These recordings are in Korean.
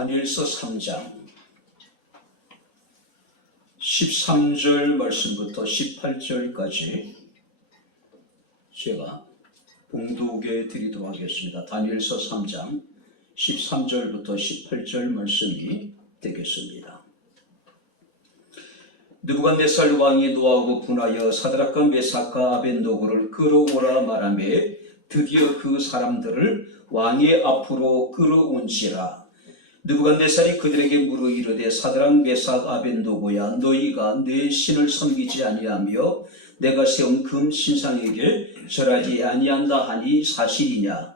다니엘서 3장 13절 말씀부터 18절까지 제가 봉독해 드리도록 하겠습니다. 다니엘서 3장 13절부터 18절 말씀이 되겠습니다. 느부갓네살 왕이 노하고 분하여 사드락과 메삭과 아벤노고를 끌어오라 말하며 드디어 그 사람들을 왕의 앞으로 끌어온지라. 느부갓네살이 그들에게 물어 이르되 사드락 메삭 아벤노고야, 너희가 내 신을 섬기지 아니하며 내가 세운 금 신상에게 절하지 아니한다 하니 사실이냐?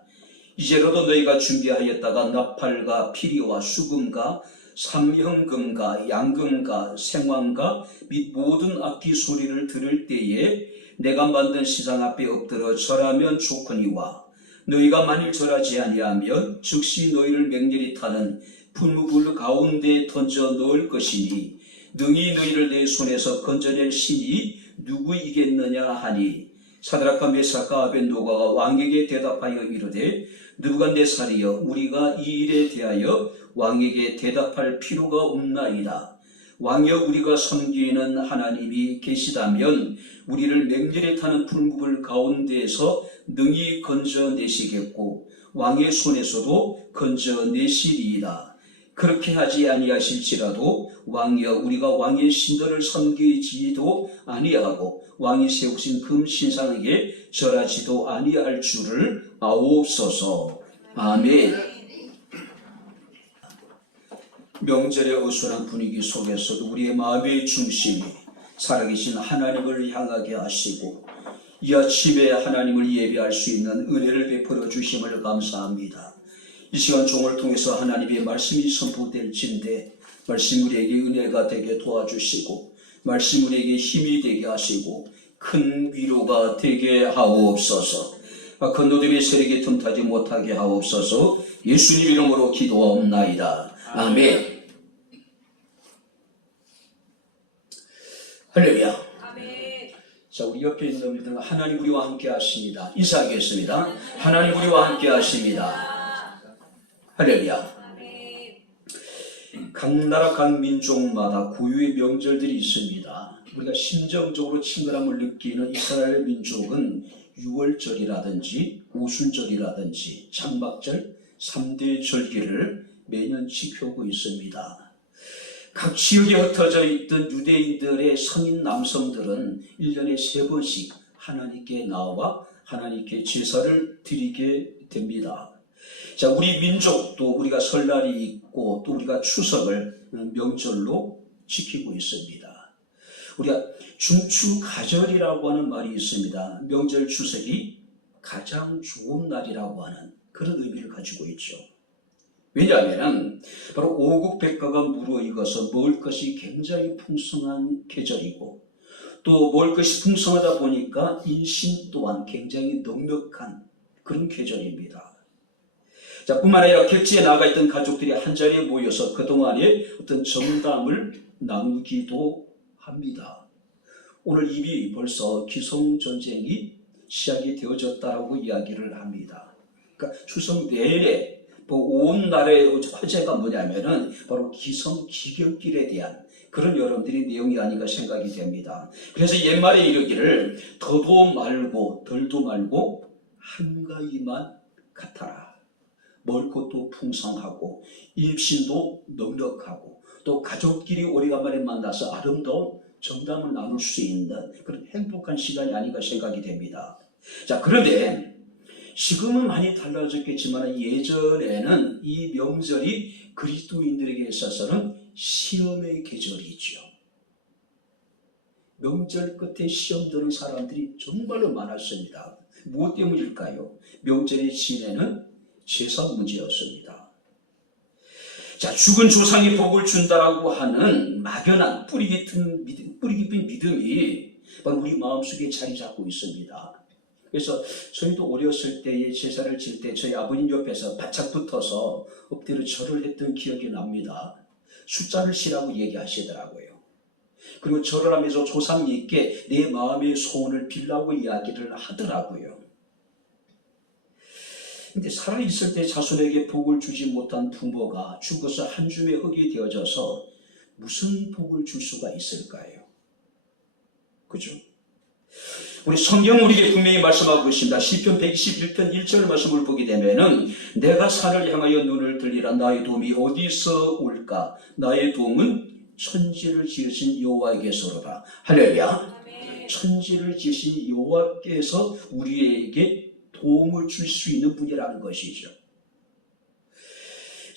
이제로도 너희가 준비하였다가 나팔과 피리와 수금과 삼형금과 양금과 생황과 및 모든 악기 소리를 들을 때에 내가 만든 신상 앞에 엎드려 절하면 좋거니와, 너희가 만일 절하지 아니하면 즉시 너희를 맹렬히 타는 분무불 가운데 던져 넣을 것이니 능히 너희를 내 손에서 건져낼 신이 누구이겠느냐 하니, 사드락과 메삭과 아벤노고가 왕에게 대답하여 이르되 느부갓네살이여, 우리가 이 일에 대하여 왕에게 대답할 필요가 없나이다. 왕여, 우리가 섬기는 하나님이 계시다면 우리를 맹렬히 타는 풀무불 가운데에서 능히 건져내시겠고 왕의 손에서도 건져내시리이다. 그렇게 하지 아니하실지라도 왕여, 우리가 왕의 신들을 섬기지도 아니하고 왕이 세우신 금 신상에게 절하지도 아니할 줄을 아옵소서. 아멘. 명절의 어수선한 분위기 속에서도 우리의 마음의 중심이 살아계신 하나님을 향하게 하시고 이 아침에 하나님을 예배할 수 있는 은혜를 베풀어 주심을 감사합니다. 이 시간 종을 통해서 하나님의 말씀이 선포될진데 말씀 우리에게 은혜가 되게 도와주시고 말씀 우리에게 힘이 되게 하시고 큰 위로가 되게 하옵소서. 건너됨의 세력에 틈타지 못하게 하옵소서. 예수님 이름으로 기도하옵나이다. 아멘. 할렐루야. 아멘. 자, 우리 옆에 있는 분들은 하나님 우리와 함께 하십니다. 인사하겠습니다. 하나님 우리와 함께 하십니다. 할렐루야. 각 나라 각 민족마다 고유의 명절들이 있습니다. 우리가 심정적으로 친근함을 느끼는 이스라엘 민족은 6월절이라든지 오순절이라든지 장막절 3대 절기를 매년 지켜오고 있습니다. 각 지역에 흩어져 있던 유대인들의 성인 남성들은 1년에 3번씩 하나님께 나와 하나님께 제사를 드리게 됩니다. 자, 우리 민족도 우리가 설날이 있고 또 우리가 추석을 명절로 지키고 있습니다. 우리가 중추가절이라고 하는 말이 있습니다. 명절 추석이 가장 좋은 날이라고 하는 그런 의미를 가지고 있죠. 왜냐하면 바로 오국백과가 무르익어서 먹을 것이 굉장히 풍성한 계절이고 또 먹을 것이 풍성하다 보니까 인심 또한 굉장히 넉넉한 그런 계절입니다. 자, 뿐만 아니라 객지에 나가 있던 가족들이 한자리에 모여서 그동안의 어떤 정담을 나누기도 합니다. 오늘 이미 벌써 기성전쟁이 시작이 되어졌다고 이야기를 합니다. 그러니까 추석 내내 온 나라의 화제가 뭐냐면은 바로 기성기경길에 대한 그런 여러분들이 내용이 아닌가 생각이 됩니다. 그래서 옛말에 이르기를 더도 말고 덜도 말고 한가위만 같아라. 먹을 것도 풍성하고 일신도 넉넉하고 또 가족끼리 오래간만에 만나서 아름다운 정담을 나눌 수 있는 그런 행복한 시간이 아닌가 생각이 됩니다. 자, 그런데 지금은 많이 달라졌겠지만 예전에는 이 명절이 그리스도인들에게 있어서는 시험의 계절이죠. 명절 끝에 시험 드는 사람들이 정말로 많았습니다. 무엇 때문일까요? 명절의 지내는 제사 문제였습니다. 자, 죽은 조상이 복을 준다라고 하는 막연한 뿌리 깊은 믿음이 바로 우리 마음속에 자리 잡고 있습니다. 그래서 저희도 어렸을 때에 제사를 질 때 저희 아버님 옆에서 바짝 붙어서 엎드려 절을 했던 기억이 납니다. 숫자를 치라고 얘기하시더라고요. 그리고 절을 하면서 조상님께 내 마음의 소원을 빌라고 이야기를 하더라고요. 근데 살아있을 때 자손에게 복을 주지 못한 부모가 죽어서 한 줌의 흙이 되어져서 무슨 복을 줄 수가 있을까요? 그죠? 우리 성경은 우리에게 분명히 말씀하고 있습니다. 시편 121편 1절 말씀을 보게 되면은 내가 산을 향하여 눈을 들리라. 나의 도움이 어디서 올까? 나의 도움은 천지를 지으신 여호와에게서로다. 할렐루야. 천지를 지으신 여호와께서 우리에게 도움을 줄 수 있는 분이라는 것이죠.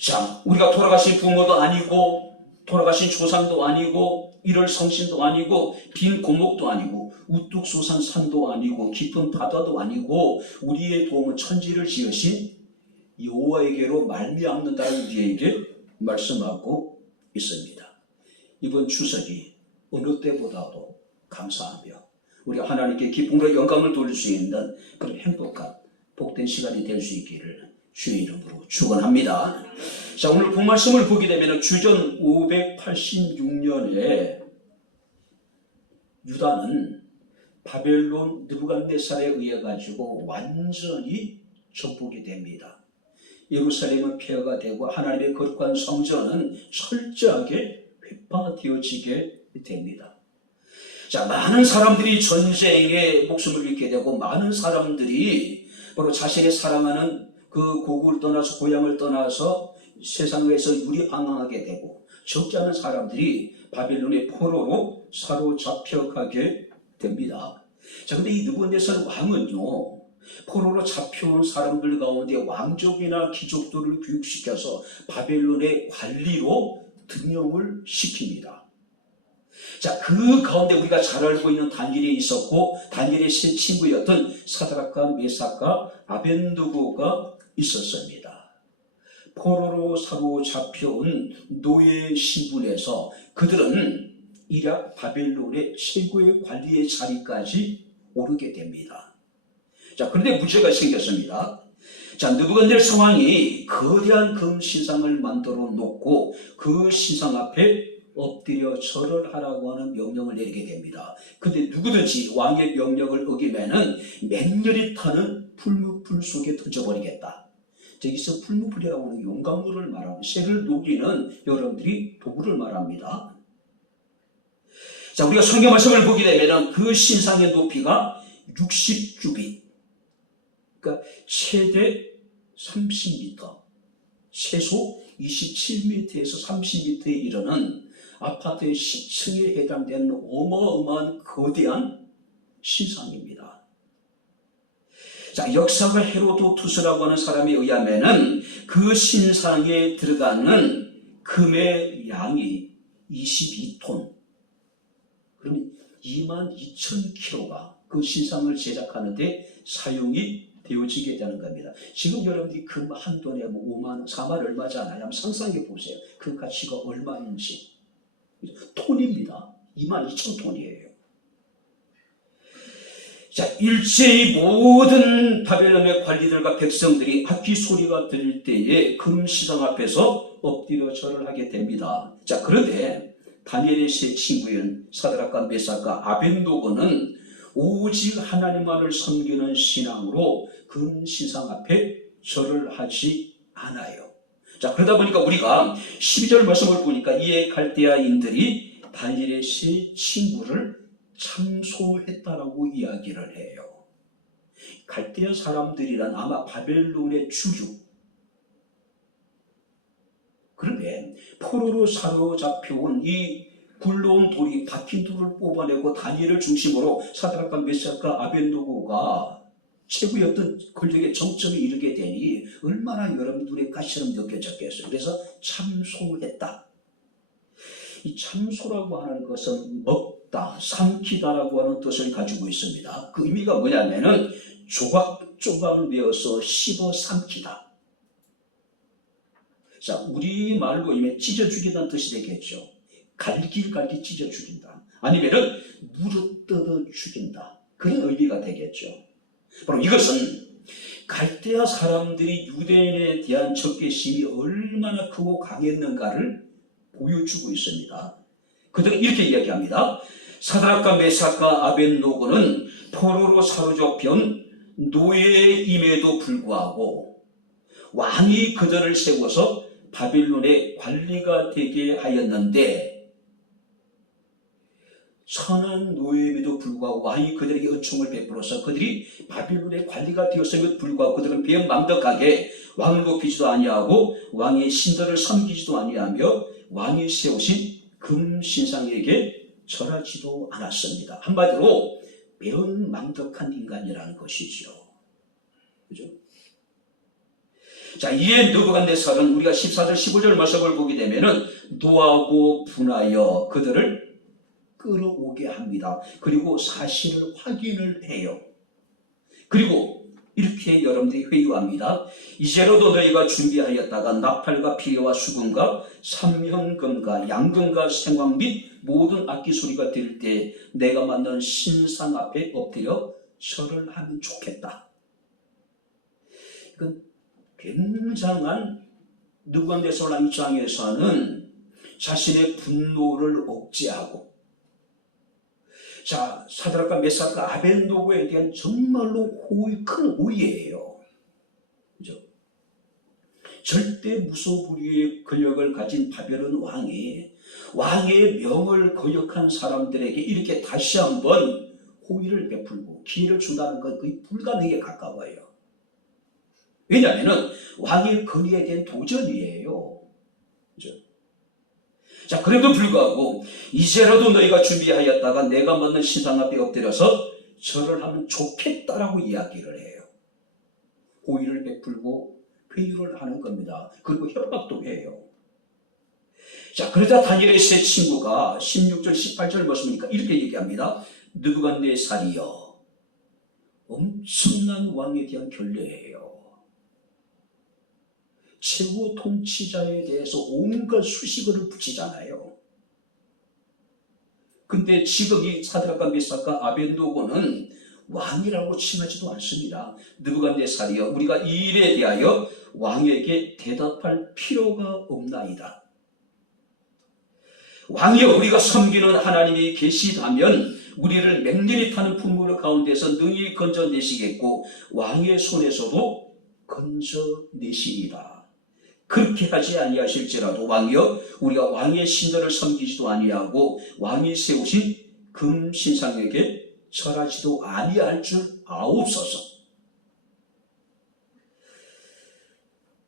자, 우리가 돌아가신 부모도 아니고 돌아가신 조상도 아니고 일월 성신도 아니고 빈 고목도 아니고 우뚝 솟은 산도 아니고 깊은 바다도 아니고 우리의 도움은 천지를 지으신 여호와에게로 말미암는다는 우리에게 말씀하고 있습니다. 이번 추석이 어느 때보다도 감사하며 우리가 하나님께 기쁨과 영광을 돌릴 수 있는 그런 행복한 복된 시간이 될 수 있기를 주의 이름으로 축원합니다. 자, 오늘 본 말씀을 보게 되면 주전 586년에 유다는 바벨론 느부갓네살에 의해 가지고 완전히 정복이 됩니다. 예루살렘은 폐허가 되고 하나님의 거룩한 성전은 철저하게 회파되어지게 됩니다. 자, 많은 사람들이 전쟁에 목숨을 잃게 되고 많은 사람들이 바로 자신의 사랑하는 그 고국을 떠나서 고향을 떠나서 세상에서 유리방황하게 되고 적지 않은 사람들이 바벨론의 포로로 사로잡혀가게 됩니다. 자, 근데 이 느부갓네살 왕은요, 포로로 잡혀온 사람들 가운데 왕족이나 귀족들을 교육시켜서 바벨론의 관리로 등용을 시킵니다. 자, 그 가운데 우리가 잘 알고 있는 다니엘이 있었고 다니엘의 세 친구였던 사드락과 메삭과 아벤느고가 있었습니다. 포로로 사로잡혀온 노예 신분에서 그들은 이략 바벨론의 최고의 관리의 자리까지 오르게 됩니다. 자, 그런데 문제가 생겼습니다. 자, 느부갓네살 상황이 거대한 금 신상을 만들어 놓고 그 신상 앞에 엎드려 절을 하라고 하는 명령을 내리게 됩니다. 근데 누구든지 왕의 명령을 어기면은 맹렬히 타는 풀무불 속에 던져버리겠다. 저기서 풀무불이라고 하는 용광로를 말하고 쇠를 녹이는 여러분들이 도구를 말합니다. 자, 우리가 성경 말씀을 보게 되면은 그 신상의 높이가 60규빗, 그러니까 최대 30m, 최소 27m에서 30m에 이르는 아파트의 10층에 해당되는 어마어마한 거대한 신상입니다. 자, 역사가 헤로도투스라고 하는 사람에 의하면은 그 신상에 들어가는 금의 양이 22톤, 그러면 22,000kg가 그 신상을 제작하는데 사용이 되어지게 되는 겁니다. 지금 여러분들이 금 한 돈에 뭐 5만 원, 4만 얼마잖아요. 한번 상상해 보세요. 그 가치가 얼마인지. 톤입니다. 22,000톤이에요. 자, 일제히 모든 바벨론의 관리들과 백성들이 악기 소리가 들릴 때에 금 신상 앞에서 엎드려 절을 하게 됩니다. 자, 그런데 다니엘의 세 친구인 사드락과 메삭과 아벤노고는 오직 하나님만을 섬기는 신앙으로 금 신상 앞에 절을 하지 않아요. 자, 그러다 보니까 우리가 12절 말씀을 보니까 이에 갈대아인들이 다니엘의 세 친구를 참소했다라고 이야기를 해요. 갈대아 사람들이란 아마 바벨론의 주류. 그런데 포로로 사로잡혀온 이 굴러온 돌이 박힌 돌을 뽑아내고 다니엘을 중심으로 사드락과 메삭과 아벤노고가 최고였던 권력의 정점에 이르게 되니 얼마나 여러분 눈에 가시처럼 느껴졌겠어요. 그래서 참소했다. 이 참소라고 하는 것은 먹다, 삼키다라고 하는 뜻을 가지고 있습니다. 그 의미가 뭐냐면은 조각조각 내어서 씹어 삼키다. 자, 우리 말로 이면 찢어 죽인다는 뜻이 되겠죠. 갈길갈길 찢어 죽인다. 아니면은 물어뜯어 죽인다. 그런 의미가 되겠죠. 바로 이것은 갈대아 사람들이 유대인에 대한 적개심이 얼마나 크고 강했는가를 보여주고 있습니다. 그들은 이렇게 이야기합니다. 사드락과 메삭과 아벤노고는 포로로 사로잡힌 노예임에도 불구하고 왕이 그들을 세워서 바빌론의 관리가 되게 하였는데, 선한 노예임에도 불구하고 왕이 그들에게 은총을 베풀어서 그들이 바빌론의 관리가 되었음에도 불구하고 그들은 배은망덕하게 왕을 높이지도 아니하고 왕의 신들을 섬기지도 아니하며 왕이 세우신 금신상에게 절하지도 않았습니다. 한마디로 배은망덕한 인간이라는 것이죠. 그죠? 자, 이에 느부갓네살은 우리가 14절 15절 말씀을 보게 되면은 노하고 분하여 그들을 끌어오게 합니다. 그리고 사실을 확인을 해요. 그리고 이렇게 여러분들이 회유합니다. 이제로도 너희가 준비하였다가 나팔과 피레와 수금과 삼형금과 양금과 생황 및 모든 악기 소리가 들릴 때 내가 만든 신상 앞에 엎드려 절을 하면 좋겠다. 이건 굉장한 느부갓네살 입장에서는 자신의 분노를 억제하고, 자, 사드락과 메삭과 아벳노고에 대한 정말로 큰 호의예요. 그죠? 절대 무소불위의 권력을 가진 바벨론 왕의 명을 거역한 사람들에게 이렇게 다시 한번 호의를 베풀고 기회를 준다는 건 거의 불가능에 가까워요. 왜냐하면 왕의 권위에 대한 도전이에요. 그죠? 자, 그래도 불구하고 이제라도 너희가 준비하였다가 내가 만든 신상 앞에 엎드려서 절을 하면 좋겠다라고 이야기를 해요. 호의를 베풀고 회유를 하는 겁니다. 그리고 협박도 해요. 자, 그러자 다니엘의 세 친구가 16절 18절 말씀이니까 이렇게 얘기합니다. 느부갓네살이여, 엄청난 왕에 대한 결례예요. 최고 통치자에 대해서 온갖 수식어를 붙이잖아요. 근데 지금 이 사드락과 메삭과 아벳노고는 왕이라고 칭하지도 않습니다. 느부갓네살이여, 우리가 이 일에 대하여 왕에게 대답할 필요가 없나이다. 왕이여, 우리가 섬기는 하나님이 계시다면 우리를 맹렬히 타는 풍물 가운데서 능히 건져내시겠고 왕의 손에서도 건져내시리라. 그렇게 하지 아니하실지라도 왕이여, 우리가 왕의 신들을 섬기지도 아니하고 왕이 세우신 금신상에게 절하지도 아니할 줄 아옵소서.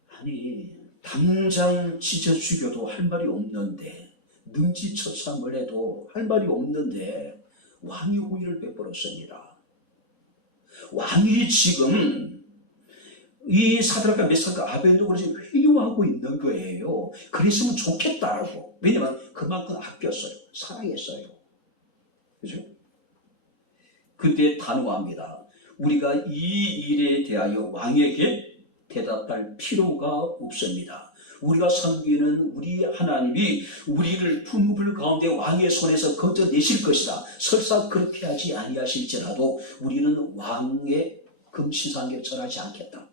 아니, 당장 찢어 죽여도 할 말이 없는데, 능지처참을 해도 할 말이 없는데 왕이 호의를 베풀었습니다. 왕이 지금 이 사드락과 메삭과 아벳노고를 지금 회유하고 있는 거예요. 그랬으면 좋겠다라고. 왜냐하면 그만큼 아꼈어요. 사랑했어요. 그죠? 그때 단호합니다. 우리가 이 일에 대하여 왕에게 대답할 필요가 없습니다. 우리가 섬기는 우리 하나님이 우리를 풍불 가운데 왕의 손에서 건져내실 것이다. 설사 그렇게 하지 아니하실지라도 우리는 왕의 금신상에 절하지 않겠다.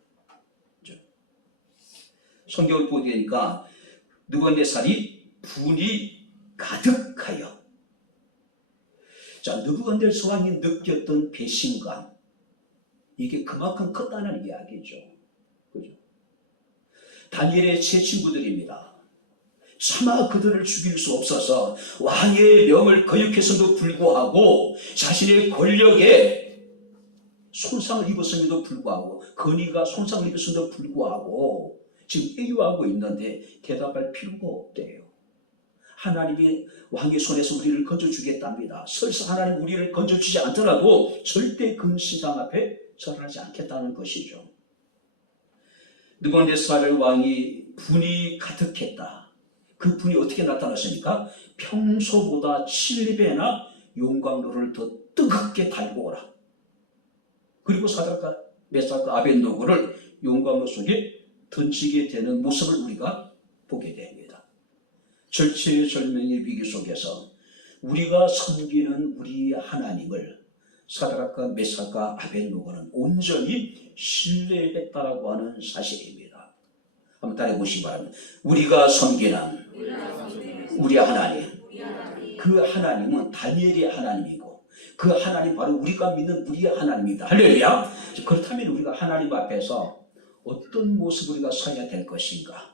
성경을 보게 되니까 느부갓네살이 분이 가득하여, 자, 느부갓네살 왕이 느꼈던 배신감, 이게 그만큼 컸다는 이야기죠. 그죠? 다니엘의 세 친구들입니다. 차마 그들을 죽일 수 없어서 왕의 명을 거역해서도 불구하고 자신의 권력에 손상을 입었음에도 불구하고, 권위가 손상을 입었음에도 불구하고 지금 회유하고 있는데 대답할 필요가 없대요. 하나님이 왕의 손에서 우리를 건져주겠답니다. 설사 하나님 우리를 건져주지 않더라도 절대 금신상 앞에 절하지 않겠다는 것이죠. 느부갓네살 왕이 분이 가득했다. 그 분이 어떻게 나타났습니까? 평소보다 7배나 용광로를 더 뜨겁게 달고 오라. 그리고 사드락과 메삭과 아벳노고를 용광로 속에 던지게 되는 모습을 우리가 보게 됩니다. 절체절명의 위기 속에서 우리가 섬기는 우리 하나님을 사드락과 메삭과 아벳노고는 온전히 신뢰했다라고 하는 사실입니다. 한번 따라해보시기 바랍니다. 우리가 섬기는 우리 하나님, 그 하나님은 다니엘의 하나님이고 그 하나님 바로 우리가 믿는 우리 하나님입니다. 할렐루야. 그렇다면 우리가 하나님 앞에서 어떤 모습 우리가 서야 될 것인가?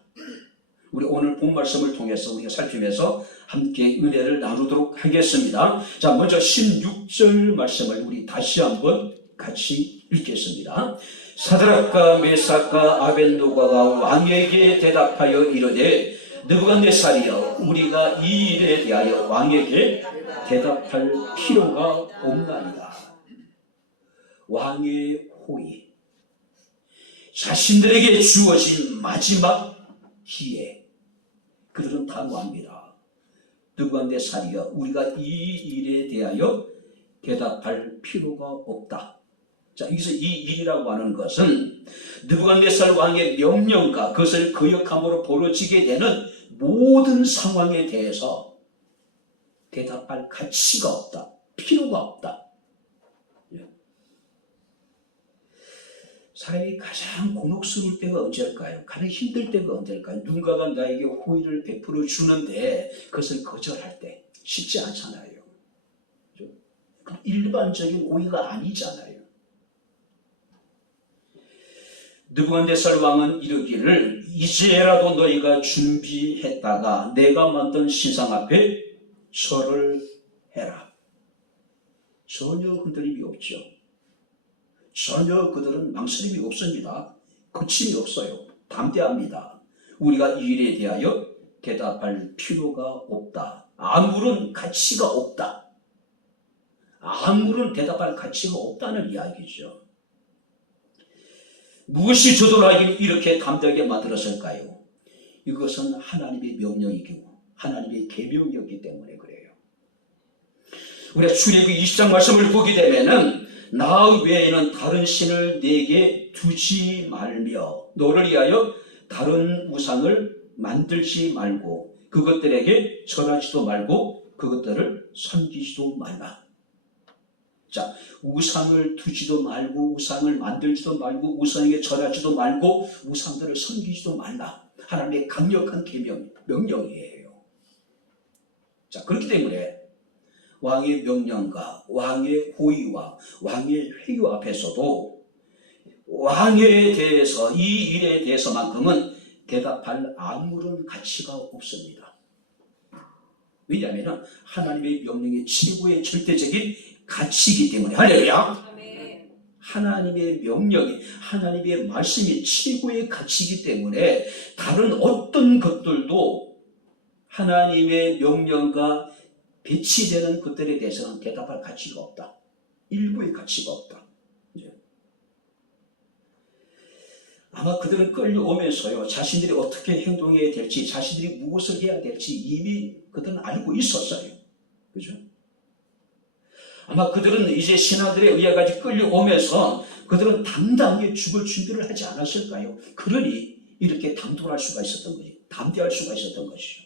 우리 오늘 본 말씀을 통해서 우리가 살피면서 함께 은혜를 나누도록 하겠습니다. 자, 먼저 16절 말씀을 우리 다시 한번 같이 읽겠습니다. 사드락과 메삭과 아벤노가가 왕에게 대답하여 이르되 느부갓네살이여, 우리가 이 일에 대하여 왕에게 대답할 필요가 없나이다. 왕의 호의, 자신들에게 주어진 마지막 기회, 그들은 단호합니다. 느부갓네살이여, 우리가 이 일에 대하여 대답할 필요가 없다. 자, 여기서 이 일이라고 하는 것은 느부갓네살 왕의 명령과 그것을 거역함으로 벌어지게 되는 모든 상황에 대해서 대답할 가치가 없다, 필요가 없다. 사람이 가장 곤혹스러울 때가 언제일까요? 가장 힘들 때가 언제일까요? 누군가가 나에게 호의를 베풀어 주는데 그것을 거절할 때 쉽지 않잖아요. 일반적인 호의가 아니잖아요. 느부갓네살 왕은 이르기를 이제라도 너희가 준비했다가 내가 만든 신상 앞에 절을 해라. 전혀 흔들림이 없죠. 전혀 그들은 망설임이 없습니다. 거침이 없어요. 담대합니다. 우리가 이 일에 대하여 대답할 필요가 없다. 아무런 가치가 없다. 아무런 대답할 가치가 없다는 이야기죠. 무엇이 저들에게 이렇게 담대하게 만들었을까요? 이것은 하나님의 명령이고 하나님의 계명이었기 때문에 그래요. 우리가 출애굽기 20장 말씀을 보게 되면은 나 외에는 다른 신을 내게 두지 말며 너를 위하여 다른 우상을 만들지 말고 그것들에게 절하지도 말고 그것들을 섬기지도 말라. 자, 우상을 두지도 말고 우상을 만들지도 말고 우상에게 절하지도 말고 우상들을 섬기지도 말라. 하나님의 강력한 계명, 명령이에요. 자, 그렇기 때문에 왕의 명령과 왕의 호의와 왕의 회유 앞에서도 왕에 대해서 이 일에 대해서만큼은 대답할 아무런 가치가 없습니다. 왜냐하면 하나님의 명령이 최고의 절대적인 가치이기 때문에. 할렐루야. 하나님의 명령이, 하나님의 말씀이 최고의 가치이기 때문에 다른 어떤 것들도 하나님의 명령과 배치되는 것들에 대해서는 대답할 가치가 없다. 일부의 가치가 없다. 아마 그들은 끌려오면서요, 자신들이 어떻게 행동해야 될지, 자신들이 무엇을 해야 될지 이미 그들은 알고 있었어요. 그죠? 아마 그들은 이제 신하들에 의해가지고 끌려오면서 그들은 당당하게 죽을 준비를 하지 않았을까요? 그러니 이렇게 당돌할 수가 있었던 거지, 담대할 수가 있었던 것이죠.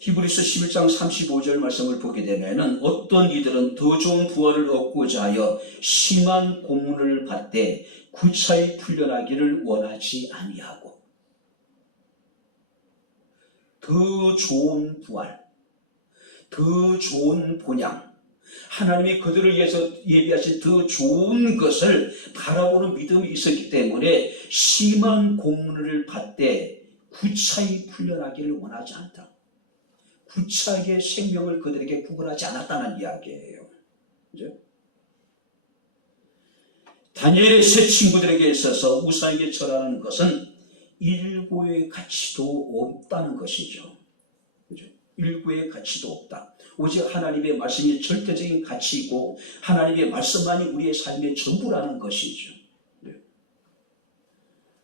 히브리서 11장 35절 말씀을 보게 되면 어떤 이들은 더 좋은 부활을 얻고자 하여 심한 고문을 받되 구차히 풀려나기를 원하지 아니하고, 더 좋은 부활, 더 좋은 본향, 하나님이 그들을 위해서 예비하신 더 좋은 것을 바라보는 믿음이 있었기 때문에 심한 고문을 받되 구차히 풀려나기를 원하지 않다. 구차하게 생명을 그들에게 구걸하지 않았다는 이야기예요. 그죠? 다니엘의 세 친구들에게 있어서 우상에게 절하는 것은 일고의 가치도 없다는 것이죠. 그죠? 일고의 가치도 없다. 오직 하나님의 말씀이 절대적인 가치이고 하나님의 말씀만이 우리의 삶의 전부라는 것이죠.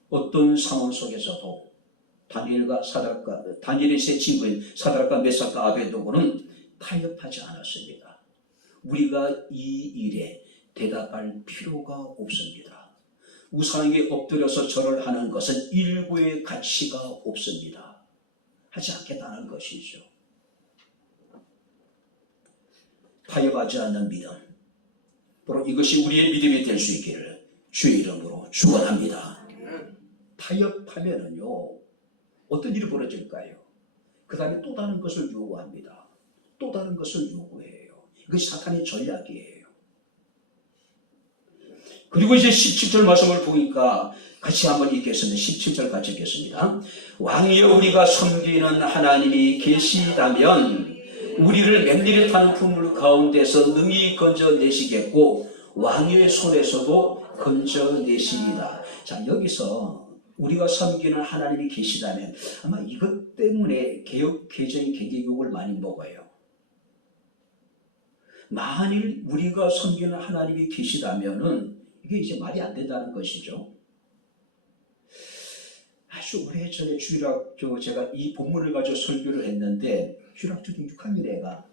어떤 상황 속에서도 다니엘의 세 친구인 사드락과 메삭과 아벤노고는 타협하지 않았습니다. 우리가 이 일에 대답할 필요가 없습니다. 우상에게 엎드려서 절을 하는 것은 일고의 가치가 없습니다. 하지 않겠다는 것이죠. 타협하지 않는 믿음, 바로 이것이 우리의 믿음이 될 수 있기를 주의 이름으로 축원합니다. 타협하면은요, 어떤 일이 벌어질까요? 그 다음에 또 다른 것을 요구합니다. 또 다른 것을 요구해요. 이것이 사탄의 전략이에요. 그리고 이제 17절 말씀을 보니까 같이 한번 읽겠습니다. 17절 같이 읽겠습니다. 왕이여 우리가 섬기는 하나님이 계시다면 우리를 맹렬히 타는 풍물 가운데서 능히 건져내시겠고 왕의 손에서도 건져내시리다. 자, 여기서 우리가 섬기는 하나님이 계시다면 아마 이것 때문에 개정이 굉장히 욕을 많이 먹어요. 만일 우리가 섬기는 하나님이 계시다면은 이게 이제 말이 안 된다는 것이죠. 아주 오래전에 주일학교 제가 이 본문을 가지고 설교를 했는데 주일학교 6학년 애가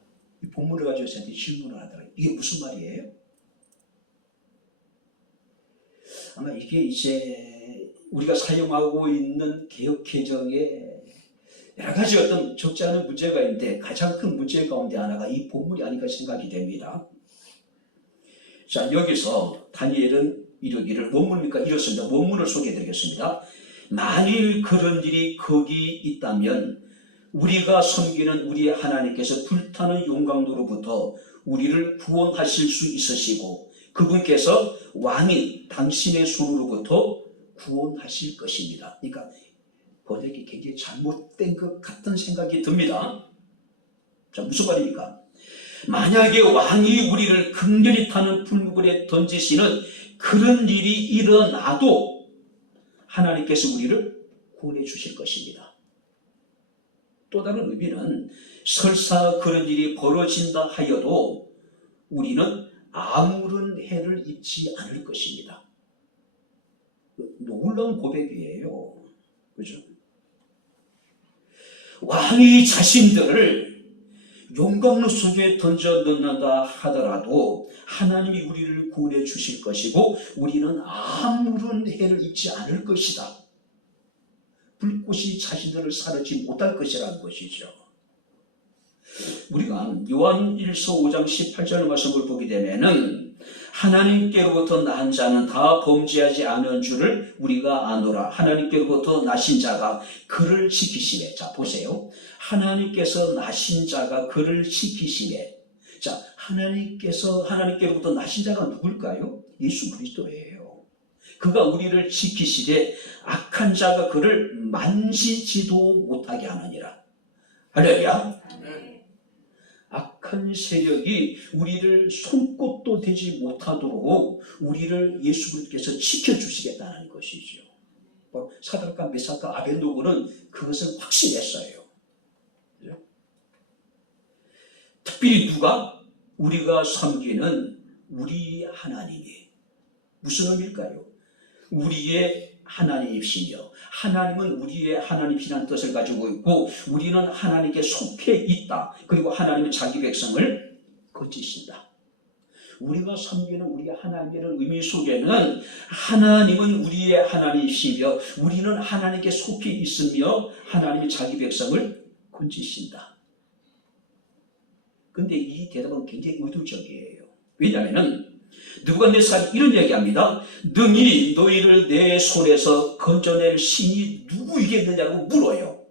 이 본문을 가지고 저한테 질문을 하더라고요. 이게 무슨 말이에요? 아마 이게 이제 우리가 사용하고 있는 개혁개정에 여러 가지 어떤 적지 않은 문제가 있는데 가장 큰 문제 가운데 하나가 이 본문이 아닐까 생각이 됩니다. 자, 여기서 다니엘은 이르기를 원문이니까 이렇습니다. 원문을 소개해드리겠습니다. 만일 그런 일이 거기 있다면 우리가 섬기는 우리의 하나님께서 불타는 용광로로부터 우리를 구원하실 수 있으시고 그분께서 왕인 당신의 손으로부터 구원하실 것입니다. 그러니까 번역이 굉장히 잘못된 것 같은 생각이 듭니다. 자, 무슨 말입니까? 만약에 왕이 우리를 극렬히 타는 불물에 던지시는 그런 일이 일어나도 하나님께서 우리를 구원해 주실 것입니다. 또 다른 의미는 설사 그런 일이 벌어진다 하여도 우리는 아무런 해를 입지 않을 것입니다. 놀라운 고백이에요. 그죠? 왕이 자신들을 용광로 속에 던져 넣는다 하더라도 하나님이 우리를 구원해 주실 것이고 우리는 아무런 해를 입지 않을 것이다. 불꽃이 자신들을 사르지 못할 것이라는 것이죠. 우리가 요한 1서 5장 18절 말씀을 보게 되면은 하나님께로부터 난 자는 다 범죄하지 않은 줄을 우리가 아노라. 하나님께로부터 나신 자가 그를 지키시매. 자, 보세요. 하나님께서 나신 자가 그를 지키시매. 자, 하나님께로부터 나신 자가 누굴까요? 예수 그리스도예요. 그가 우리를 지키시되 악한 자가 그를 만지지도 못하게 하느니라. 할렐루야. 악한 세력이 우리를 손꼽도 되지 못하도록 우리를 예수 그리스도께서 지켜주시겠다는 것이죠. 사드락과 메삭과 아벳노고는 그것을 확신했어요. 그렇죠? 특별히 누가? 우리가 섬기는 우리 하나님이 무슨 의미일까요? 우리의 하나님이시며 하나님은 우리의 하나님이라는 뜻을 가지고 있고 우리는 하나님께 속해 있다. 그리고 하나님은 자기 백성을 거치신다. 우리가 섬기는 우리 하나님이라는 의미 속에는 하나님은 우리의 하나님이시며 우리는 하나님께 속해 있으며 하나님이 자기 백성을 건지신다. 그런데 이 대답은 굉장히 의도적이에요. 왜냐하면 느부갓네살이 이런 얘기합니다. 능히 너희를 내 손에서 건져낼 신이 누구이겠느냐고 물어요.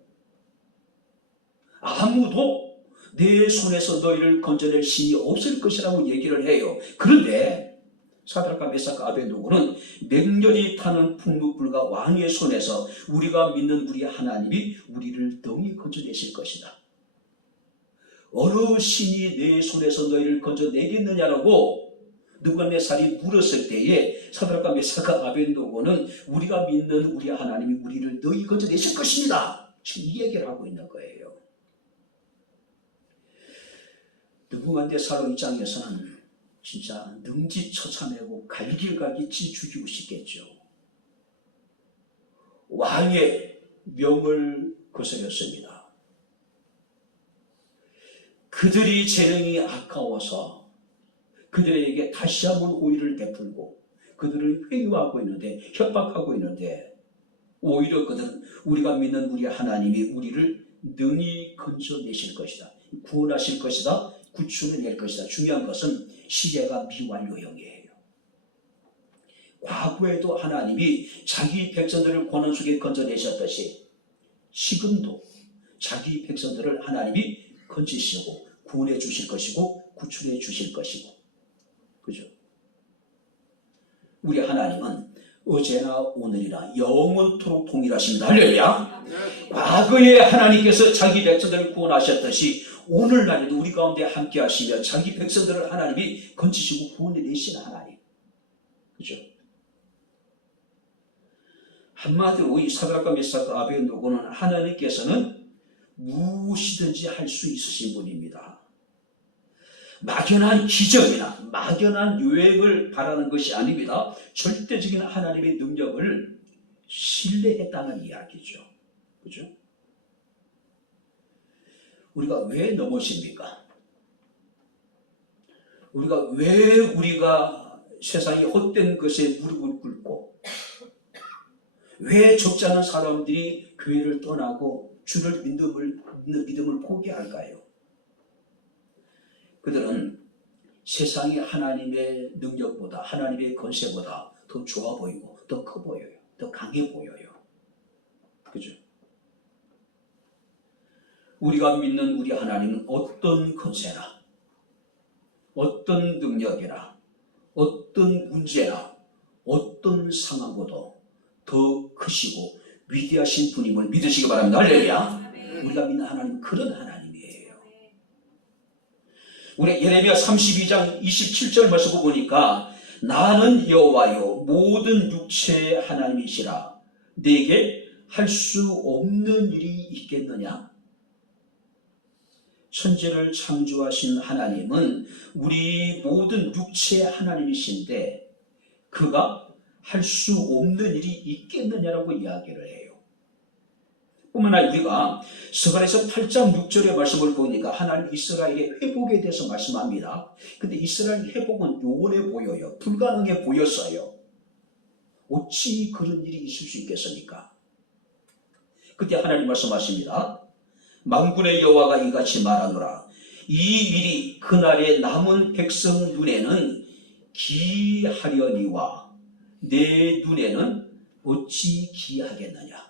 아무도 내 손에서 너희를 건져낼 신이 없을 것이라고 얘기를 해요. 그런데 사드락과 메삭과 아벳노고는 맹렬히 타는 풍무불과 왕의 손에서 우리가 믿는 우리 하나님이 우리를 능히 건져내실 것이다. 어느 신이 내 손에서 너희를 건져내겠느냐라고 느부갓네살이 물었을 때에 사드락과 메삭과 아벳노고는 우리가 믿는 우리 하나님이 우리를 너희 건져내실 것입니다. 지금 이 얘기를 하고 있는 거예요. 느부갓네살 입장에서는 진짜 능지처참하고 갈길각이 죽이고 싶겠죠. 왕의 명을 거스렸습니다. 그들이 재능이 아까워서 그들에게 다시 한번 호의를 베풀고 그들을 회유하고 있는데 협박하고 있는데 오히려 그들은 우리가 믿는 우리 하나님이 우리를 능히 건져내실 것이다. 구원하실 것이다. 구출을 낼 것이다. 중요한 것은 시제가 미완료형이에요. 과거에도 하나님이 자기 백성들을 고난 속에 건져내셨듯이 지금도 자기 백성들을 하나님이 건지시고 구원해 주실 것이고 구출해 주실 것이고 그죠? 우리 하나님은 어제나 오늘이나 영원토록 동일하십니다. 할렐루야. 과거에 하나님께서 자기 백성들을 구원하셨듯이 오늘날에도 우리 가운데 함께 하시며 자기 백성들을 하나님이 건지시고 구원해내시는 하나님. 그죠? 한마디로 이 사드락과 메삭과 아베드노고는 하나님께서는 무엇이든지 할 수 있으신 분입니다. 막연한 기적이나 막연한 요행을 바라는 것이 아닙니다. 절대적인 하나님의 능력을 신뢰했다는 이야기죠. 그죠? 우리가 왜 넘어집니까? 우리가 세상의 헛된 것에 무릎을 꿇고 왜 적지 않은 사람들이 교회를 떠나고 주를 믿는 믿음을 포기할까요? 그들은 세상의 하나님의 능력보다 하나님의 권세보다 더 좋아 보이고 더 커 보여요. 더 강해 보여요. 그죠? 우리가 믿는 우리 하나님은 어떤 권세나 어떤 능력이나 어떤 문제나 어떤 상황보다 더 크시고 위대하신 분임을 믿으시기 바랍니다. 할렐루야. 우리가 믿는 하나님은 그런 하나님이에요. 우리 예레미야 32장 27절 말씀을 보니까 나는 여호와요 모든 육체의 하나님이시라 내게 할 수 없는 일이 있겠느냐. 천지를 창조하신 하나님은 우리 모든 육체의 하나님이신데 그가 할 수 없는 일이 있겠느냐라고 이야기를 해요. 뿐만 아니라 우리가 스가랴서 8장 6절의 말씀을 보니까 하나님 이스라엘의 회복에 대해서 말씀합니다. 근데 이스라엘 회복은 요원해 보여요. 불가능해 보였어요. 어찌 그런 일이 있을 수 있겠습니까? 그때 하나님 말씀하십니다. 만군의 여호와가 이같이 말하노라. 이 일이 그날의 남은 백성 눈에는 기하려니와 내 눈에는 어찌 기하겠느냐.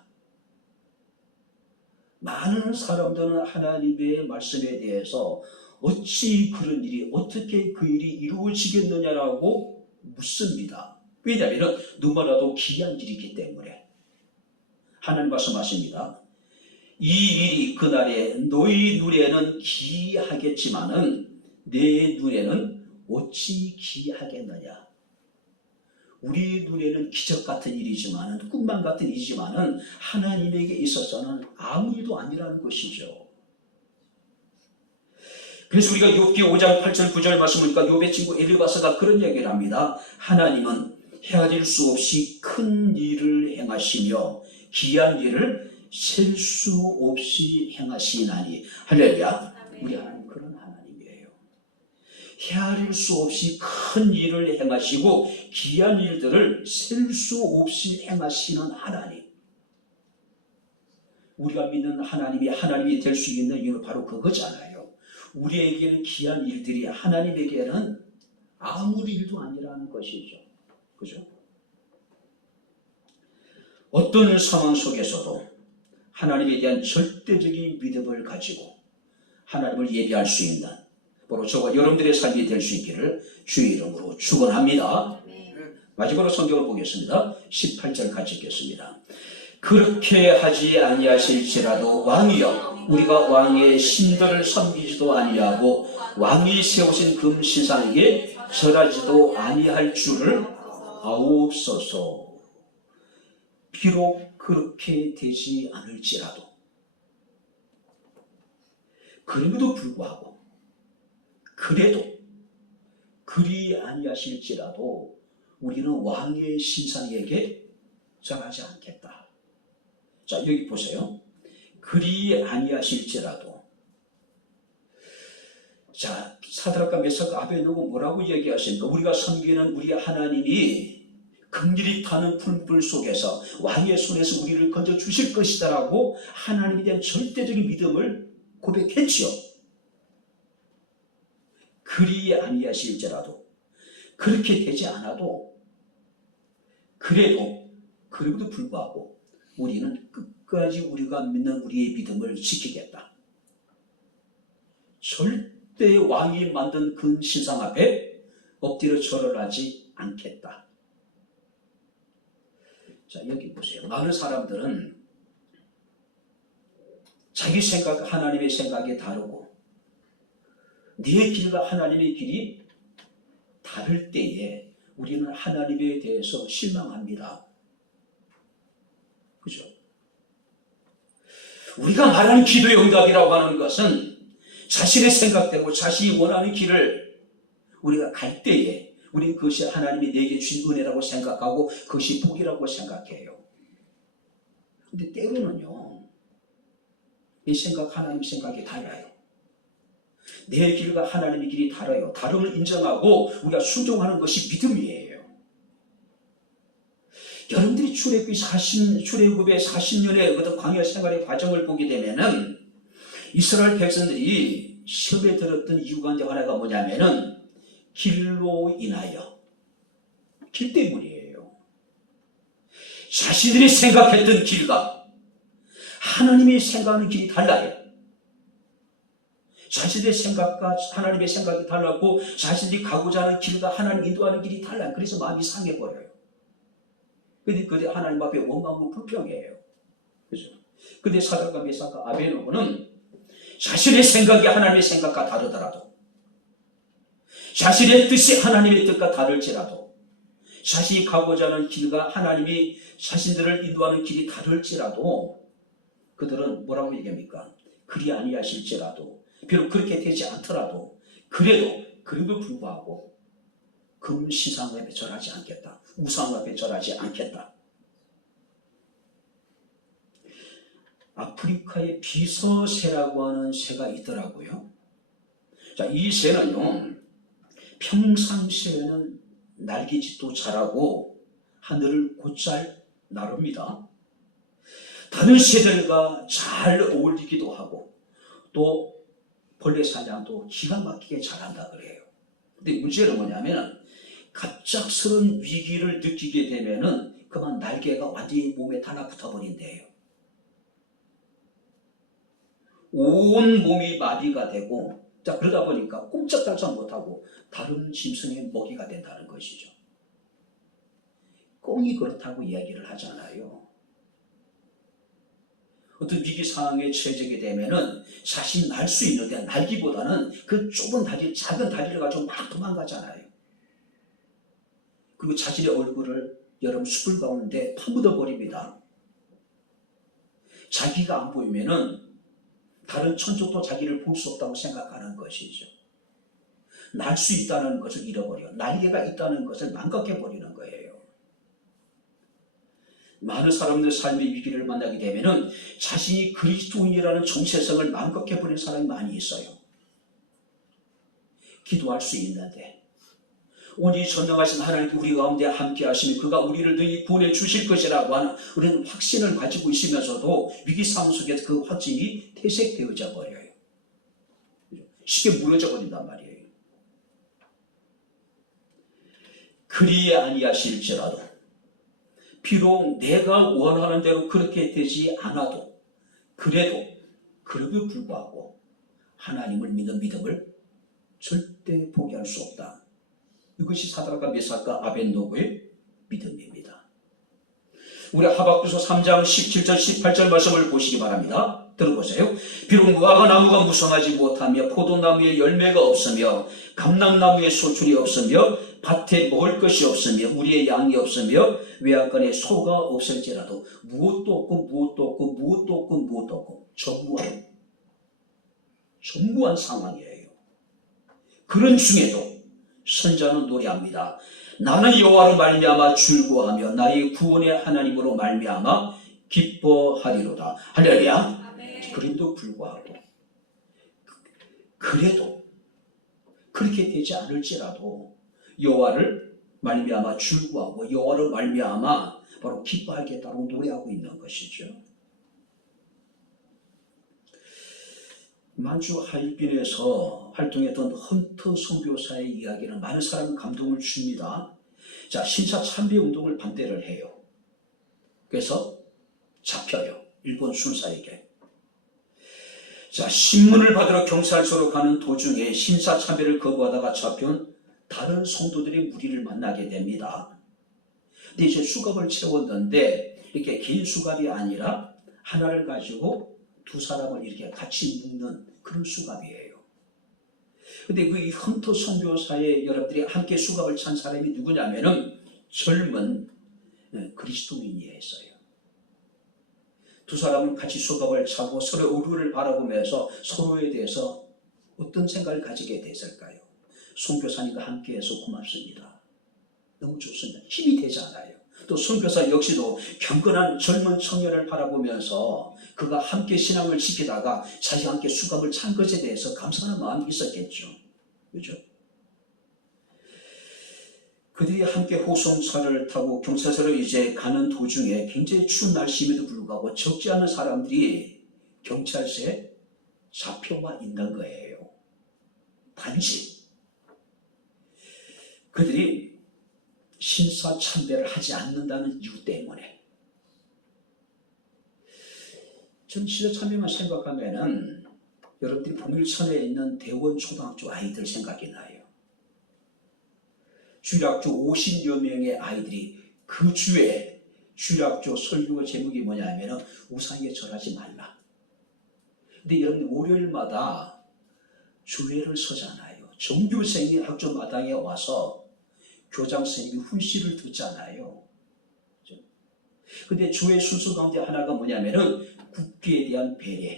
많은 사람들은 하나님의 말씀에 대해서 어찌 그런 일이 어떻게 그 일이 이루어지겠느냐라고 묻습니다. 왜냐하면 누구라도 기한 일이기 때문에. 하나님 말씀하십니다. 이 일이 그날에 너희 눈에는 기하겠지만은 내 눈에는 어찌 기하겠느냐. 우리 눈에는 기적 같은 일이지만은 꿈만 같은 일이지만은 하나님에게 있어서는 아무 일도 아니라는 것이죠. 그래서 우리가 욥기 5장 8절 9절 말씀을 보니까 욥의 친구 엘리바스가 그런 얘기를 합니다. 하나님은 헤아릴 수 없이 큰 일을 행하시며 기한 일을 셀 수 없이 행하시나니. 할렐루야. 우리 하나님 그런 하나님이에요. 헤아릴 수 없이 큰 일을 행하시고 기한 일들을 셀 수 없이 행하시는 하나님. 우리가 믿는 하나님이 될 수 있는 이유는 바로 그거잖아요. 우리에게는 기한 일들이 하나님에게는 아무 일도 아니라는 것이죠. 그죠? 어떤 상황 속에서도 하나님에 대한 절대적인 믿음을 가지고 하나님을 예배할 수 있는 바로 저와 여러분들의 삶이 될 수 있기를 주의 이름으로 축원합니다. 마지막으로 성경을 보겠습니다. 18절 같이 읽겠습니다. 그렇게 하지 아니하실지라도 왕이여 우리가 왕의 신들을 섬기지도 아니하고 왕이 세우신 금신상에게 절하지도 아니할 줄을 아옵소서. 비록 그렇게 되지 않을지라도 그럼에도 불구하고 그래도 그리 아니하실지라도 우리는 왕의 신상에게 절하지 않겠다. 자, 여기 보세요. 그리 아니하실지라도. 자, 사드락과 메삭과 아베드노고 뭐라고 얘기하십니까? 우리가 섬기는 우리 하나님이 긍휼히 타는 풀불 속에서 왕의 손에서 우리를 건져 주실 것이다라고 하나님에 대한 절대적인 믿음을 고백했지요. 그리 아니하실지라도 그렇게 되지 않아도 그래도 불구하고 우리는 끝까지 우리가 믿는 우리의 믿음을 지키겠다. 절대 왕이 만든 그 신상 앞에 엎드려 절을 하지 않겠다. 자, 여기 보세요. 많은 사람들은 자기 생각, 하나님의 생각이 다르고 네 길과 하나님의 길이 다를 때에 우리는 하나님에 대해서 실망합니다. 그죠? 우리가 말하는 기도의 응답이라고 하는 것은 자신의 생각대로 자신이 원하는 길을 우리가 갈 때에 우리는 그것이 하나님이 내게 주신 은혜라고 생각하고 그것이 복이라고 생각해요. 근데 때로는요, 이 생각, 하나님 생각이 달라요. 내 길과 하나님의 길이 달라요. 다름을 인정하고 우리가 순종하는 것이 믿음이에요. 여러분들이 출애굽의 40년의 그 광야 생활의 과정을 보게 되면은 이스라엘 백성들이 시험에 들었던 이유가 하나가 뭐냐면은 길로 인하여, 길 때문이에요. 자신들이 생각했던 길과 하나님이 생각하는 길이 달라요. 자신의 생각과 하나님의 생각이 달랐고 자신들이 가고자 하는 길과 하나님 인도하는 길이 달라요. 그래서 마음이 상해버려요. 근데 하나님 앞에 원망하고 불평해요. 그죠? 근데 사드락과 메삭과 아베노고는 자신의 생각이 하나님의 생각과 다르더라도, 자신의 뜻이 하나님의 뜻과 다를지라도, 자신이 가고자 하는 길과 하나님이 자신들을 인도하는 길이 다를지라도 그들은 뭐라고 얘기합니까? 그리 아니하실지라도, 비록 그렇게 되지 않더라도 그래도 불구하고 금시상 앞에 절하지 않겠다. 우상 앞에 절하지 않겠다. 아프리카에 비서새라고 하는 새가 있더라고요. 자, 이 새는요, 평상시에는 날개짓도 잘하고 하늘을 곧잘 나릅니다. 다른 새들과 잘 어울리기도 하고 또 벌레 사냥도 기가 막히게 잘한다 그래요. 근데 문제는 뭐냐면 갑작스러운 위기를 느끼게 되면은 그만 날개가 완전히 몸에 달라붙어 버린대요. 온 몸이 마비가 되고, 자, 그러다 보니까 꼼짝달싹 못하고 다른 짐승의 먹이가 된다는 것이죠. 꽁이 그렇다고 이야기를 하잖아요. 어떤 위기 상황에 처해지게 되면은 자신이 날 수 있는데 날기보다는 그 좁은 다리, 작은 다리를 가지고 막 도망가잖아요. 그리고 자신의 얼굴을 여름 숯불 가운데 파묻어 버립니다. 자기가 안 보이면은 다른 천적도 자기를 볼 수 없다고 생각하는 것이죠. 날 수 있다는 것을 잃어버려. 날개가 있다는 것을 망각해버리는 거예요. 많은 사람들 삶의 위기를 만나게 되면은 자신이 그리스도인이라는 정체성을 망각해버린 사람이 많이 있어요. 기도할 수 있는데 오직 전능하신 하나님께 우리 가운데 함께 하시면 그가 우리를 능히 구원해 주실 것이라고 하는 우리는 확신을 가지고 있으면서도 위기 상황 속에서 그 확신이 퇴색되어져 버려요. 쉽게 무너져 버린단 말이에요. 그리 아니하실지라도, 비록 내가 원하는 대로 그렇게 되지 않아도 그래도 불구하고 하나님을 믿는 믿음을 절대 포기할 수 없다. 이것이 사드락과 메삭과 아벳노고의 믿음입니다. 우리 하박국서 3장 17절 18절 말씀을 보시기 바랍니다. 들어보세요. 비록 무화과 나무가 무성하지 못하며 포도나무에 열매가 없으며 감람나무에 소출이 없으며 밭에 먹을 것이 없으며 우리의 양이 없으며 외양간에 소가 없을지라도 무엇도 없고 전무한 상황이에요. 그런 중에도 선자는 노래합니다. 나는 여호와로 말미암아 즐거워하며 나의 구원의 하나님으로 말미암아 기뻐하리로다. 할렐루야. 그럼에도 불구하고 그래도 그렇게 되지 않을지라도 여호와를 말미암아 즐거워하고 여호와를 말미암아 바로 기뻐하겠다고 노래하고 있는 것이죠. 만주 하얼빈에서 활동했던 헌터 선교사의 이야기는 많은 사람이 감동을 줍니다. 자, 신사 참배 운동을 반대를 해요. 그래서 잡혀요. 일본 순사에게. 자, 신문을 받으러 경찰서로 가는 도중에 신사 참배를 거부하다가 잡혀온 다른 성도들의 무리를 만나게 됩니다. 근데 이제 수갑을 채웠는데 이렇게 긴 수갑이 아니라 하나를 가지고 두 사람을 이렇게 같이 묶는 그런 수갑이에요. 근데 그 헌터 선교사에 여러분들이 함께 수갑을 찬 사람이 누구냐면은 젊은 그리스도인이었어요. 두 사람은 같이 수갑을 차고 서로 얼굴을 바라보면서 서로에 대해서 어떤 생각을 가지게 됐을까요? 선교사님과 함께해서 고맙습니다. 너무 좋습니다. 힘이 되잖아요. 또 선교사 역시도 경건한 젊은 청년을 바라보면서 그가 함께 신앙을 지키다가 자기와 함께 수갑을 찬 것에 대해서 감사하는 마음이 있었겠죠. 그렇죠? 그들이 함께 호송차를 타고 경찰서로 이제 가는 도중에 굉장히 추운 날씨임에도 불구하고 적지 않은 사람들이 경찰서에 잡혀와 있는 거예요. 단지 그들이 신사참배를 하지 않는다는 이유 때문에. 전 신사참배만 생각하면은 여러분들이 봉일천에 있는 대원초등학교 아이들 생각이 나요. 주일학교 50여 명의 아이들이 그 주에 주일학교 설교 제목이 뭐냐면 우상에 절하지 말라. 근데 여러분 월요일마다 주회를 서잖아요. 정규생이 학교 마당에 와서 교장 선생님이 훈시를 듣잖아요. 근데 주의 순서 가운데 하나가 뭐냐면은 국기에 대한 배려.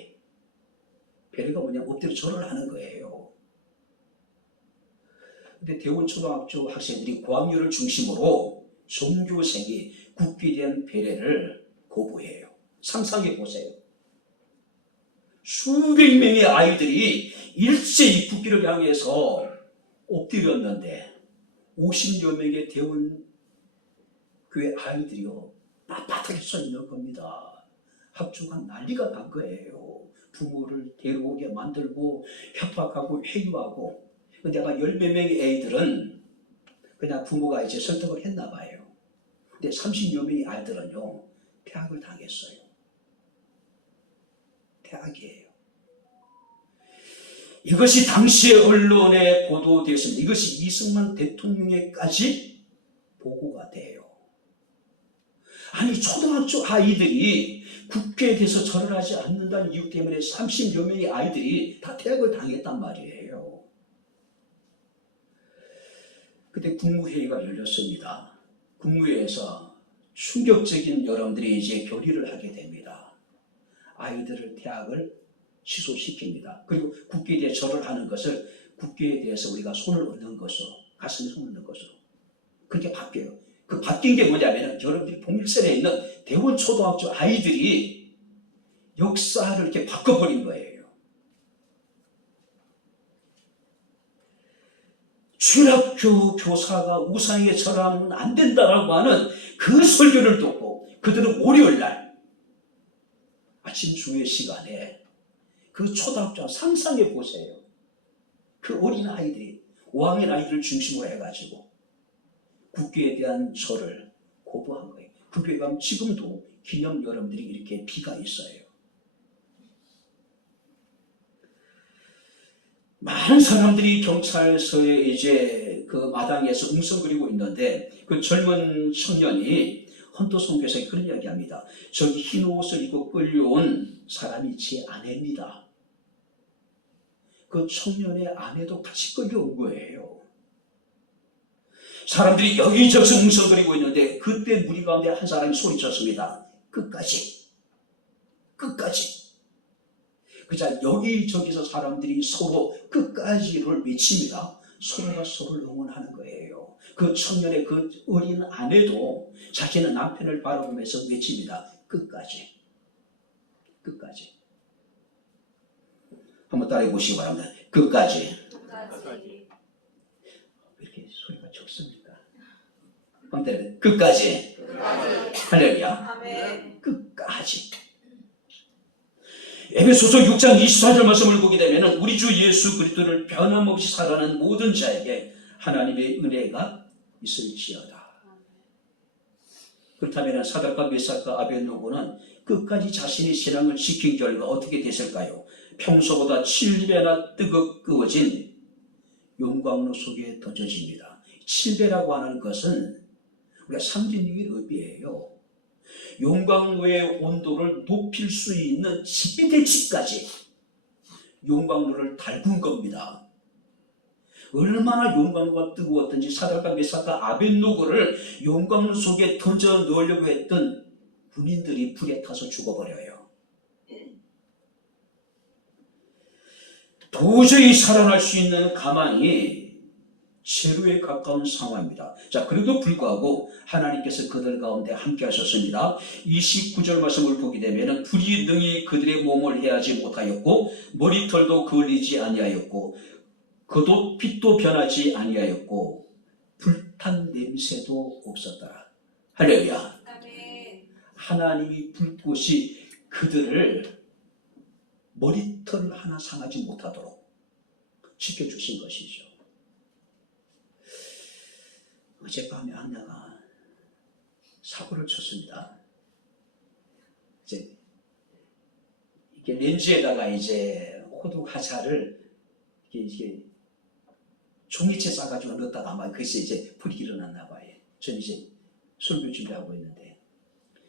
배려가 뭐냐면 엎드려 절을 하는 거예요. 근데 대원초등학교 학생들이 고학년을 중심으로 종교생이 국기에 대한 배려를 거부해요. 상상해 보세요. 수백 명의 아이들이 일제히 국기를 향해서 엎드렸는데 50여 명의 대원교회 아이들이요 빳빳하게 서 있는 겁니다. 학교가 난리가 난 거예요. 부모를 데려오게 만들고 협박하고 회유하고. 근데 아마 10몇 명의 애들은 그냥 부모가 이제 설득을 했나 봐요. 근데 30여 명의 아이들은요 폐학을 당했어요. 폐학이에요. 이것이 당시의 언론에 보도되었습니다. 이것이 이승만 대통령에까지 보고가 돼요. 아니 초등학교 아이들이 국회에 대해서 절을 하지 않는다는 이유 때문에 30여 명의 아이들이 다 퇴학을 당했단 말이에요. 그때 국무회의가 열렸습니다. 국무회의에서 충격적인 여러분들이 이제 결의를 하게 됩니다. 아이들을 퇴학을 취소시킵니다. 그리고 국기에 대해 절을 하는 것을 국기에 대해서 우리가 손을 얹는 것으로, 가슴에 손을 얹는 것으로 그렇게 바뀌어요. 그 바뀐 게 뭐냐면 여러분들이 봉일선에 있는 대원초등학교 아이들이 역사를 이렇게 바꿔버린 거예요. 주일학교 교사가 우상에 절하면 안 된다라고 하는 그 설교를 듣고 그들은 월요일날 아침 주의 시간에 그 초등학교 상상해 보세요. 그 어린 아이들이 5학년 아이들을 중심으로 해가지고 국기에 대한 절을 거부한 거예요. 그 교회 가면 지금도 기념 여러분들이 이렇게 비가 있어요. 많은 사람들이 경찰서에 이제 그 마당에서 웅성거리고 있는데 그 젊은 청년이 헌터 선교사에 그런 이야기합니다. 저기 흰 옷을 입고 끌려온 사람이 제 아내입니다. 그 청년의 아내도 같이 끌려온 거예요. 사람들이 여기저기서 웅성거리고 있는데 그때 무리 가운데 한 사람이 소리쳤습니다. 끝까지. 그자 여기저기서 사람들이 서로 끝까지를 외칩니다. 서로가 서로를 응원하는 거예요. 그 청년의 그 어린 아내도 자기는 남편을 바라보면서 외칩니다. 끝까지. 한번 따라해 보시기 바랍니다. 끝까지. 왜 이렇게 소리가 적습니까? 한번 따라해. 끝까지. 할렐루야. 끝까지. 에베소서 6장 24절 말씀을 보게 되면 우리 주 예수 그리스도를 변함없이 살아가는 모든 자에게 하나님의 은혜가 있을지어다. 그렇다면 사드락과 메삭과 아벳노고는 끝까지 자신의 신앙을 지킨 결과 어떻게 됐을까요? 평소보다 7배나 뜨겁워진 용광로 속에 던져집니다. 7배라고 하는 것은 우리가 상징적인 의미예요. 용광로의 온도를 높일 수 있는 최대치까지 용광로를 달군 겁니다. 얼마나 용광로가 뜨거웠던지 사드락과 메삭과 아벳노고를 용광로 속에 던져 넣으려고 했던 군인들이 불에 타서 죽어버려요. 도저히 살아날 수 있는 가망이 제로에 가까운 상황입니다. 자, 그래도 불구하고 하나님께서 그들 가운데 함께 하셨습니다. 29절 말씀을 보게 되면 불이 능히 그들의 몸을 해하지 못하였고 머리털도 그을리지 아니하였고 그도 빛도 변하지 아니하였고 불탄 냄새도 없었더라. 할렐루야. 아멘. 하나님이 불꽃이 그들을 머리털 하나 상하지 못하도록 지켜주신 것이죠. 어젯밤에 안나가 사고를 쳤습니다. 이제 이렇게 렌즈에다가 이제 호두 과자를 이게 종이채 싸가지고 넣었다가 아마 거기서 이제 불이 일어났나 봐요. 저는 이제 설교 준비하고 있는데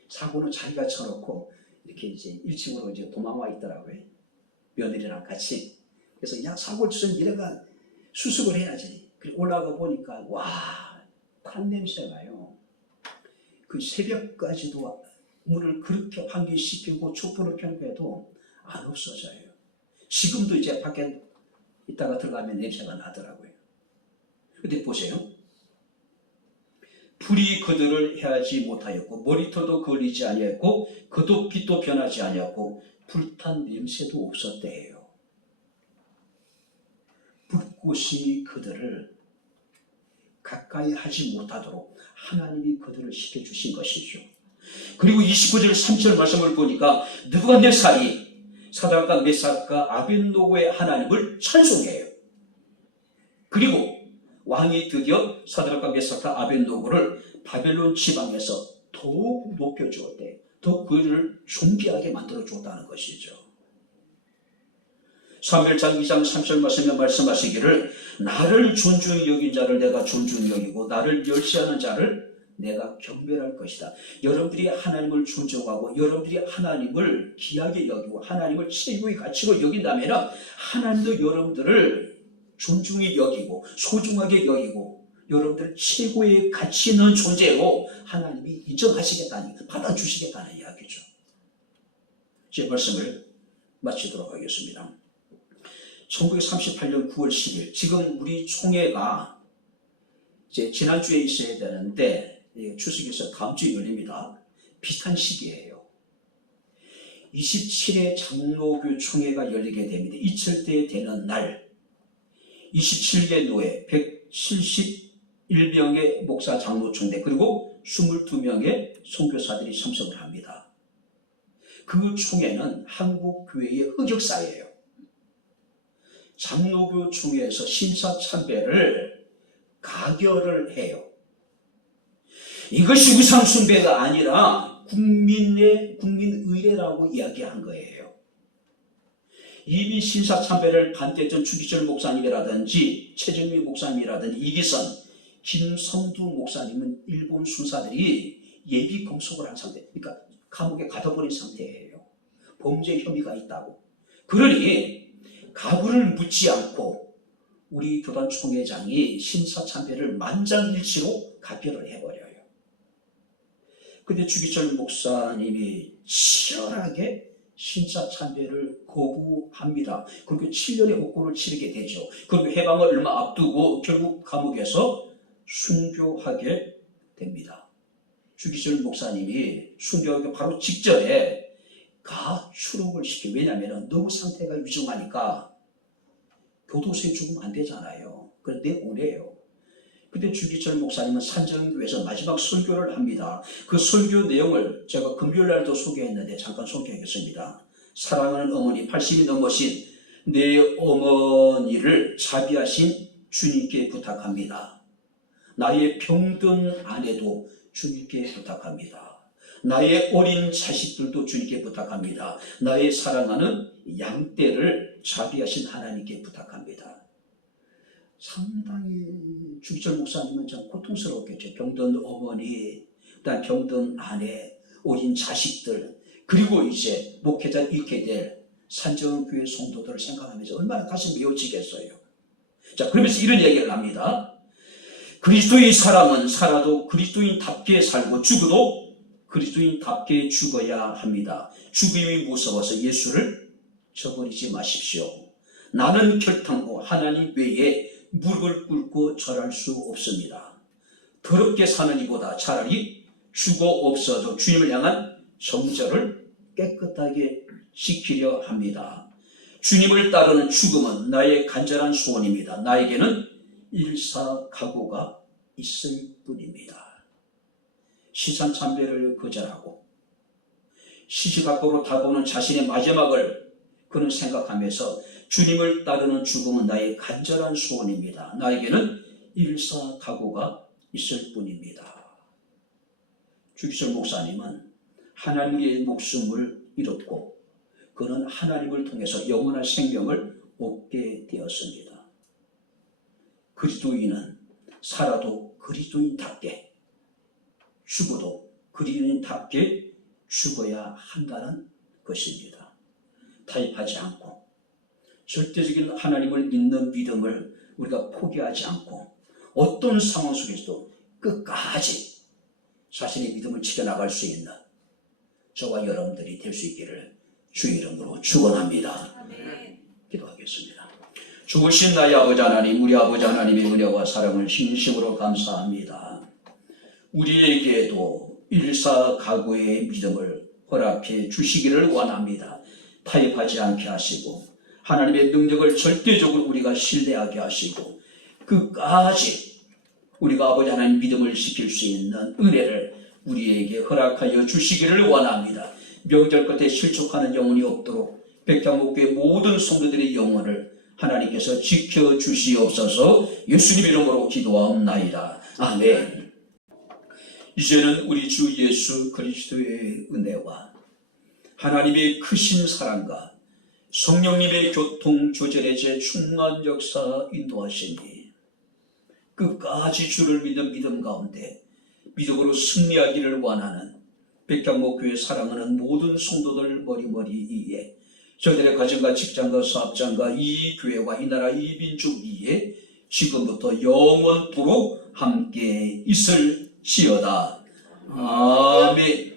사고는 자기가 쳐놓고 이렇게 이제 1층으로 이제 도망와 있더라고요. 며느리랑 같이. 그래서 야, 사고를 치면 이래가 수습을 해야지. 그리고 올라가 보니까 와, 탄 냄새가요. 그 새벽까지도 물을 그렇게 환기시키고 촛불을 켜고 해도 안 없어져요. 지금도 이제 밖에 있다가 들어가면 냄새가 나더라고요. 근데 보세요. 불이 그들을 해하지 못하였고 머리털도 그을리지 아니하였고 그도 빛도 변하지 아니하였고 불탄 냄새도 없었대요. 불꽃이 그들을 가까이 하지 못하도록 하나님이 그들을 시켜주신 것이죠. 그리고 29절 3절 말씀을 보니까 느부갓네살이 사드락과 메삭과 아벳노고의 하나님을 찬송해요. 그리고 왕이 드디어 사드락과 메삭과 아벳노고를 바벨론 지방에서 더욱 높여주었대요. 더 그들을 존귀하게 만들어주었다는 것이죠. 사무엘상 2장 3절 말씀에 말씀하시기를 나를 존중히 여긴 자를 내가 존중히 여기고 나를 멸시하는 자를 내가 경멸할 것이다. 여러분들이 하나님을 존중하고 여러분들이 하나님을 귀하게 여기고 하나님을 최고의 가치로 여긴다면 하나님도 여러분들을 존중히 여기고 소중하게 여기고 여러분들 최고의 가치 있는 존재로 하나님이 인정하시겠다는, 받아주시겠다는 이야기죠. 제 말씀을 마치도록 하겠습니다. 1938년 9월 10일, 지금 우리 총회가 이제 지난주에 있어야 되는데 추석에서 다음 주에 열립니다. 비슷한 시기예요. 27회 장로교 총회가 열리게 됩니다. 이철대 되는 날 27개 노회 171명의 목사 장로총대 그리고 22명의 선교사들이 참석을 합니다. 그 총회는 한국교회의 흑역사예요. 장로교 총회에서 신사참배를 가결을 해요. 이것이 우상숭배가 아니라 국민의례라고 이야기한 거예요. 이미 신사참배를 반대했던 주기철 목사님이라든지 최정민 목사님이라든지 이기선, 김성두 목사님은 일본 순사들이 예비 검속을 한 상태, 그러니까 감옥에 가둬버린 상태예요. 범죄 혐의가 있다고. 그러니 가부를 묻지 않고 우리 교단 총회장이 신사참배를 만장일치로 가결을 해버려요. 근데 주기철 목사님이 치열하게 신사참배를 거부합니다. 그리고 7년의 옥고를 치르게 되죠. 그리고 해방을 얼마 앞두고 결국 감옥에서 순교하게 됩니다. 주기철 목사님이 순교하기 바로 직전에 가출옥을 시켜요. 왜냐하면 너무 상태가 위중하니까 교도소에 죽으면 안 되잖아요. 그래서 내보내요. 근데 주기철 목사님은 산정교회에서 마지막 설교를 합니다. 그 설교 내용을 제가 금요일날도 소개했는데 잠깐 소개하겠습니다. 사랑하는 어머니, 80이 넘으신 내 어머니를 자비하신 주님께 부탁합니다. 나의 병든 아내도 주님께 부탁합니다. 나의 어린 자식들도 주님께 부탁합니다. 나의 사랑하는 양떼를 자비하신 하나님께 부탁합니다. 상당히 주기철 목사님은 참 고통스러웠겠죠. 병든 어머니, 그다음 병든 아내, 어린 자식들, 그리고 이제 목회자를 잃게 될 산정교회 성도들을 생각하면서 얼마나 가슴이 메어지겠어요. 자, 그러면서 이런 얘기를 합니다. 그리스도의 사람은 살아도 그리스도인답게 살고 죽어도 그리스도인답게 죽어야 합니다. 죽음이 무서워서 예수를 저버리지 마십시오. 나는 결탄코 하나님 외에 무릎을 꿇고 절할 수 없습니다. 더럽게 사는 이보다 차라리 죽어 없어도 주님을 향한 정절을 깨끗하게 지키려 합니다. 주님을 따르는 죽음은 나의 간절한 소원입니다. 나에게는 일사각오가 있을 뿐입니다. 시산참배를 거절하고 시시각오로 다가오는 자신의 마지막을 그는 생각하면서 주님을 따르는 죽음은 나의 간절한 소원입니다. 나에게는 일사각오가 있을 뿐입니다. 주기철 목사님은 하나님의 목숨을 잃었고 그는 하나님을 통해서 영원한 생명을 얻게 되었습니다. 그리스도인은 살아도 그리스도인답게 죽어도 그리스도인답게 죽어야 한다는 것입니다. 타협하지 않고 절대적인 하나님을 믿는 믿음을 우리가 포기하지 않고 어떤 상황 속에서도 끝까지 자신의 믿음을 지켜나갈 수 있는 저와 여러분들이 될 수 있기를 주의 이름으로 축원합니다. 기도하겠습니다. 죽으신 나의 아버지 하나님, 우리 아버지 하나님의 은혜와 사랑을 진심으로 감사합니다. 우리에게도 일사각오의 믿음을 허락해 주시기를 원합니다. 타협하지 않게 하시고 하나님의 능력을 절대적으로 우리가 신뢰하게 하시고 끝까지 우리가 아버지 하나님 믿음을 지킬 수 있는 은혜를 우리에게 허락하여 주시기를 원합니다. 명절 끝에 실족하는 영혼이 없도록 백향목교의 모든 성도들의 영혼을 하나님께서 지켜주시옵소서. 예수님 이름으로 기도하옵나이다. 아멘. 이제는 우리 주 예수 그리스도의 은혜와 하나님의 크신 사랑과 성령님의 교통 조절의 제 충만 역사 인도하시니 끝까지 주를 믿는 믿음 가운데 믿음으로 승리하기를 원하는 백향목교회 사랑하는 모든 성도들 머리머리 위에 저들의 가정과 직장과 사업장과 이 교회와 이 나라 이 민족 위에 지금부터 영원토록 함께 있을지어다. 아멘.